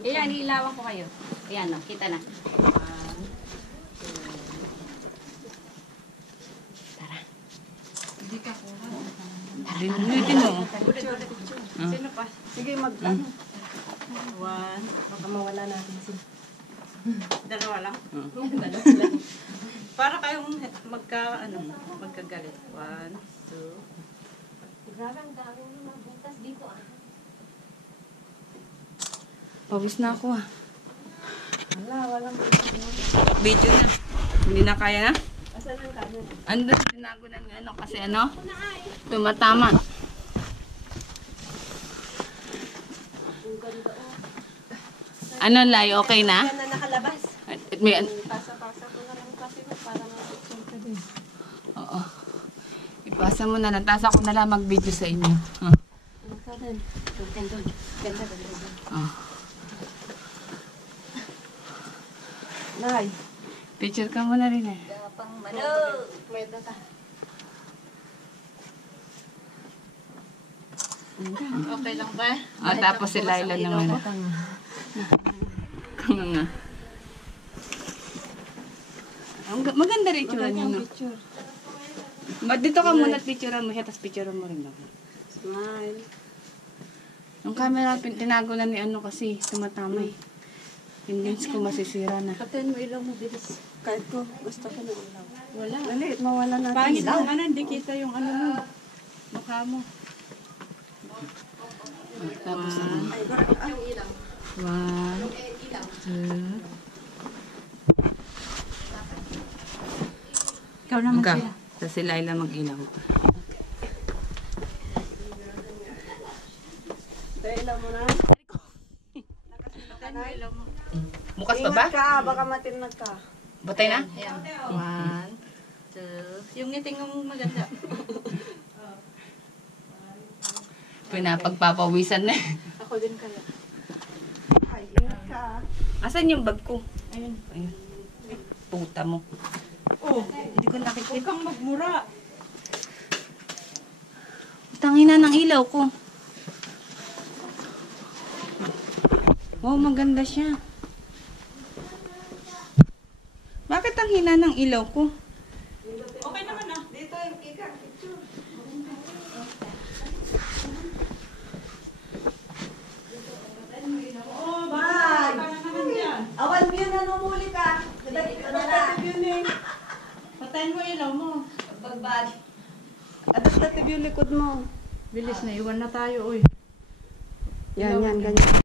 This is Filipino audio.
Ayan, ilawan ko kayo. Ayan, no, kita na. Tara. Hindi ka po. Ulitin mo. Sino pa? Sige, mag-ano. 1. Baka mawala natin si... Dalawa lang. Dalawa lang. Para kayong magkagalit. 1, 2. Grabe, ang daming mga butas dito ah. Pawis na ako ah. Walang Video na. Hindi na kaya na? Asan ang kanan? Andun, tinago na ng ano kasi ano? Tumatama. Ano, Lai? Okay na? Yan na nakalabas. May, Pasa-pasa ko na lang kasi para ma-picture ka din. oo. Ipasa mo na lang. Tapos ako na lang mag-video sa inyo. Ano ka din? Ganda, ganda, ganda. Oh. Nay. Picture ka muna rin eh. Pang mano. Kwenta ka. Okay lang ba? Oh, tapos si Laila naman. Kanga nga. Maganda rin itsura niya, no? Picture. Dito ka muna at picturean mo siya, tapos picturean mo rin ako. Smile. Yung camera, tinago na ni ano kasi, tumatama eh. Yung lens ko masisira na. Patayin mo ilaw mo, bilis. Kahit ko, gusto ko na ilaw. Wala. Dali, mawala natin. Pangit yung ano, hindi kita yung ano mo. Mukha mo. Tapos ano? Ay, baka, 1, 2, Ikaw naman Ikaw. sila. Tapos si Laila mag-ilaw. Dali, ilaw mo na. Patayin mo ilaw mo. Bukas pa ba? Ingat ka, baka matinag ka. Butay na? Ayan. 1, 2. Yung ngiting mong maganda. Pinapagpapawisan na. Ako din kaya. Ay, ingat ka. Asan yung bag ko? Ayun. Ayun. Puta mo. Oh, Hindi ko nakikita. huwag kang magmura. Tangina ng ilaw ko. Wow, maganda siya. Bakit ang hina ng ilaw ko? Okay naman ah. Dito yung kika, picture. Oh, Bye! baka naman dyan. Awan mo yun, namumuli ka. Adaptative yun eh. Patayin mo ilaw mo. Pagbali. Adaptative yung likod mo. Bilis na, iwan na tayo, uy. Yan, ganyan.